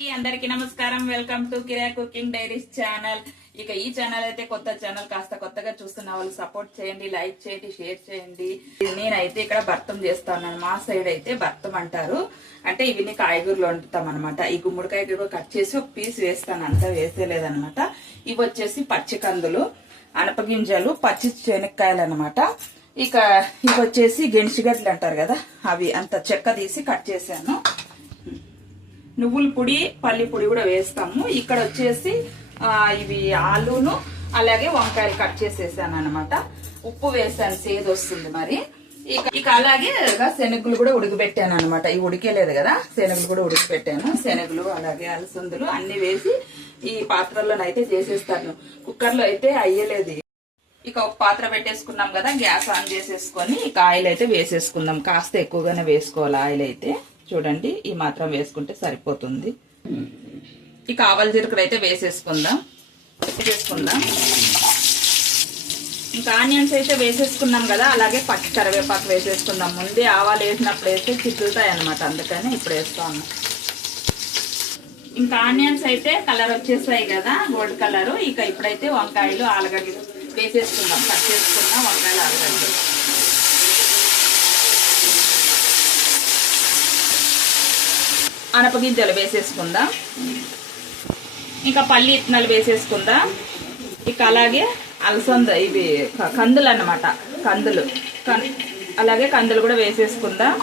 అందరికి నమస్కారం. Welcome to Kira cooking diaries channel. ఇక ఈ ఛానల్ అయితే కొత్త ఛానల్, కాస్త కొత్తగా చూస్తున్న వాళ్ళు సపోర్ట్ చేయండి, లైక్ చేయండి, షేర్ చేయండి. నేనైతే ఇక్కడ భర్తం చేస్తాను. మా సైడ్ అయితే భర్తం అంటారు. అంటే ఇవన్నీ కాయగూరలు వండుతాం అనమాట. ఈ గుమ్మడికాయ కూడా కట్ చేసి ఒక పీస్ వేస్తాను, అంతా వేసేలేదనమాట. ఇవి వచ్చేసి పచ్చి కందులు, అనపగింజలు, పచ్చి శనక్కాయలు అనమాట. ఇక ఇవి వచ్చేసి గెంచిగడ్డలు అంటారు కదా, అవి అంత చెక్క తీసి కట్ చేశాను. నువ్వుల పొడి, పల్లి పొడి కూడా వేస్తాము. ఇక్కడ వచ్చేసి ఇవి ఆలును అలాగే వంకాయలు కట్ చేసేసాను అనమాట. ఉప్పు వేసాను, సేదు వస్తుంది మరి. ఇక అలాగే శనగలు కూడా ఉడికిపెట్టాను అనమాట. ఇవి ఉడికేలేదు కదా, శనగలు కూడా ఉడికిపెట్టాను. శనగలు అలాగే అలసందులు అన్ని వేసి ఈ పాత్రలోనైతే చేసేస్తాను. కుక్కర్ లో అయితే అయ్యలేదు. ఇక ఒక పాత్ర పెట్టేసుకున్నాం కదా, గ్యాస్ ఆన్ చేసేసుకొని ఇక ఆయిల్ అయితే వేసేసుకుందాం. కాస్త ఎక్కువగానే వేసుకోవాలి ఆయిల్ అయితే. చూడండి, ఈ మాత్రం వేసుకుంటే సరిపోతుంది. ఇక ఆవాల జీలకర్ర అయితే వేసేసుకుందాం. ఇంకా ఆనియన్స్ అయితే వేసేసుకున్నాం కదా, అలాగే పచ్చి కరివేపాకు వేసేసుకుందాం. ముందే ఆవాలు వేసినప్పుడు వేస్తే చిక్కుతాయి అనమాట, అందుకని ఇప్పుడు వేస్తాను. ఇంకా ఆనియన్స్ అయితే కలర్ వచ్చేసాయి కదా, గోల్డ్ కలర్. ఇక ఇప్పుడైతే వంకాయలు, ఆలుగడ్డలు వేసేసుకుందాం. కట్ చేసుకున్నాం వంకాయలు, ఆలుగడ్డలు. అనపగింజలు వేసేసుకుందాం. ఇంకా పల్లి ఇత్తనాలు వేసేసుకుందాం. ఇక అలాగే అలసంద, ఇవి కందులు అన్నమాట, కందులు అలాగే కందులు కూడా వేసేసుకుందాం.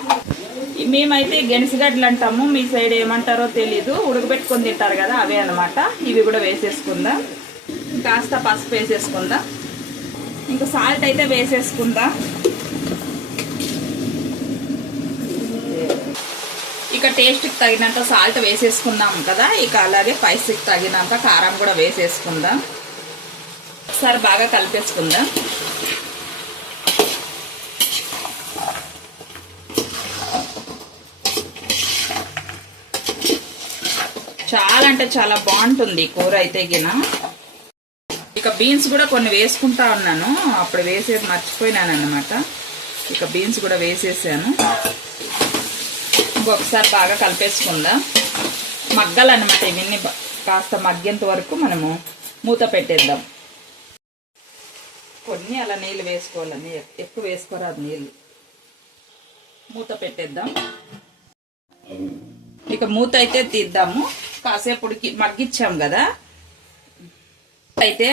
మేమైతే గెనిసిగడ్డలు అంటాము, మీ సైడ్ ఏమంటారో తెలీదు. ఉడకబెట్టుకొని తింటారు కదా, అవే అనమాట. ఇవి కూడా వేసేసుకుందాం. కాస్త పసుపు వేసేసుకుందాం. ఇంకా సాల్ట్ అయితే వేసేసుకుందాం. ఇక టేస్ట్కి తగినంత సాల్ట్ వేసేసుకున్నాం కదా. ఇక అలాగే స్పైసీకి తగినంత కారం కూడా వేసేసుకుందాం. ఒకసారి బాగా కలిపేసుకుందాం. చాలా అంటే చాలా బాగుంటుంది కూర అయితే గిన. ఇక బీన్స్ కూడా కొన్ని వేసుకుంటా ఉన్నాను, అప్పుడు వేసేది మర్చిపోయినాను అన్నమాట. ఇక బీన్స్ కూడా వేసేసాను. ఇంకొకసారి బాగా కలిపేసుకుందాం. మగ్గాలన్నమాట ఇవన్నీ. కాస్త మగ్గేంత వరకు మనము మూత పెట్టేద్దాం. కొన్ని అలా నీళ్ళు వేసుకోవాలని, ఎక్కువ వేసుకోరాదు నీళ్ళు. మూత పెట్టేద్దాం. ఇక మూత అయితే తీద్దాము. కాసేపు మగ్గిచ్చాం కదా. అయితే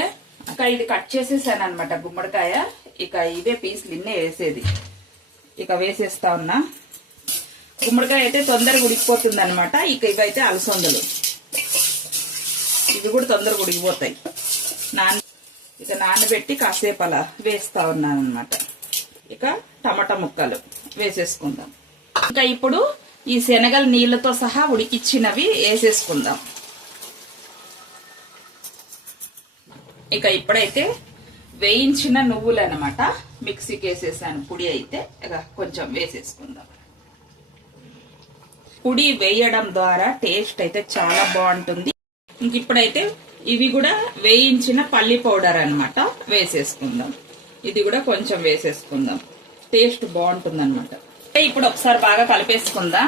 ఇది కట్ చేసేసాను అనమాట గుమ్మడికాయ. ఇక ఇవే పీసులు ఇన్నే వేసేది. ఇక వేసేస్తా ఉన్నా. గుమ్మడికాయ అయితే తొందరగా ఉడికిపోతుంది అనమాట. ఇక ఇవైతే అలసందలు, ఇవి కూడా తొందరగా ఉడికిపోతాయి. ఇక నానబెట్టి కాసేపు అలా వేస్తా ఉన్నాను అనమాట. ఇక టమాటా ముక్కలు వేసేసుకుందాం. ఇంకా ఇప్పుడు ఈ శనగల నీళ్ళతో సహా ఉడికిచ్చినవి వేసేసుకుందాం. ఇక ఇప్పుడైతే వేయించిన నువ్వులు అనమాట మిక్సీకి వేసేసాను. పొడి అయితే ఇక కొంచెం వేసేసుకుందాం. పొడి వేయడం ద్వారా టేస్ట్ అయితే చాలా బాగుంటుంది. ఇంక ఇప్పుడైతే ఇవి కూడా వేయించిన పల్లి పౌడర్ అనమాట వేసేసుకుందాం. ఇది కూడా కొంచెం వేసేసుకుందాం, టేస్ట్ బాగుంటుంది అనమాట. ఇప్పుడు ఒకసారి బాగా కలిపేసుకుందాం.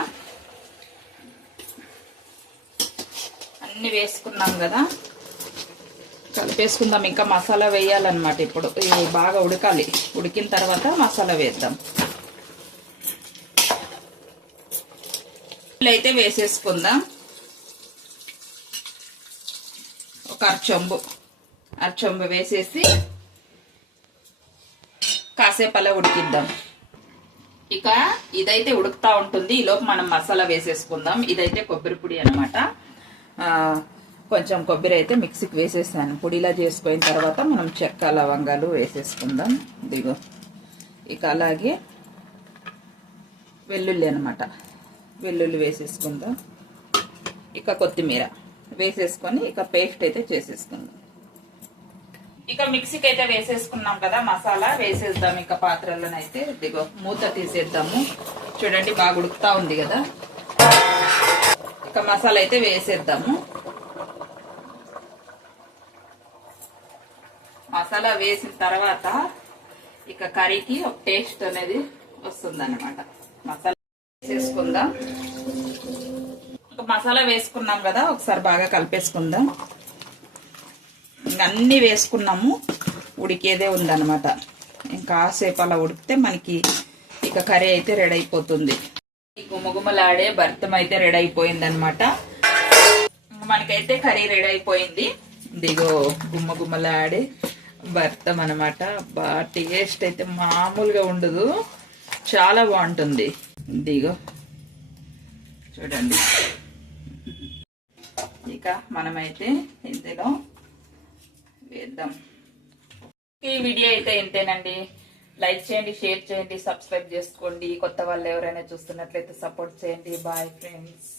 అన్ని వేసుకున్నాం కదా, కలిపేసుకుందాం. ఇంకా మసాలా వేయాలన్నమాట. ఇప్పుడు ఇవి బాగా ఉడకాలి. ఉడికిన తర్వాత మసాలా వేద్దాం. అయితే వేసేసుకుందాం. ఒక అరచొంబు వేసేసి కాసేపు అలా ఉడికిద్దాం. ఇక ఇదైతే ఉడుకుతా ఉంటుంది. ఈలోపు మనం మసాలా వేసేసుకుందాం. ఇదైతే కొబ్బరి పొడి అనమాట. కొంచెం కొబ్బరి అయితే మిక్సీకి వేసేసాను. పొడిలా చేసుకున్న తర్వాత మనం చెక్క, లవంగాలు వేసేసుకుందాం. ఇదిగో. ఇక అలాగే వెల్లుల్లి అనమాట, వెల్లుల్లి వేసేసుకుందాం. ఇక కొత్తిమీర వేసేసుకొని ఇక పేస్ట్ అయితే చేసేసుకుందాం. ఇక మిక్సీకి అయితే వేసేసుకున్నాం కదా, మసాలా వేసేద్దాం. ఇక పాత్రలోనైతే ఇదిగో మూత తీసేద్దాము. చూడండి, బాగా ఉడుకుతా ఉంది కదా. ఇక మసాలా అయితే వేసేద్దాము. మసాలా వేసిన తర్వాత ఇక కర్రీకి ఒక టేస్ట్ అనేది వస్తుంది అన్నమాట. మసాలా వేసేసుకుందాం. ఇంకా మసాలా వేసుకున్నాం కదా, ఒకసారి బాగా కలిపేసుకుందాం. ఇంకా అన్నీ వేసుకున్నాము, ఉడికేదే ఉందన్నమాట. ఇంకా కాసేపు అలా ఉడికితే మనకి ఇక కర్రీ అయితే రెడీ అయిపోతుంది. ఈ గుమగుమలాడే భర్తం అయితే రెడీ అయిపోయింది అనమాట. మనకైతే కర్రీ రెడీ అయిపోయింది. దిగో గుమ్మగుమ్మలాడే భర్తం అనమాట. టేస్ట్ అయితే మామూలుగా ఉండదు, చాలా బాగుంటుంది. దిగో చూడండి. ఇక మనమైతే ఇందులో వేద్దాం. ఈ వీడియో అయితే ఇంతేనండి. లైక్ చేయండి, షేర్ చేయండి, సబ్స్క్రైబ్ చేసుకోండి. కొత్త వాళ్ళు ఎవరైనా చూస్తున్నట్లయితే సపోర్ట్ చేయండి. Bye friends.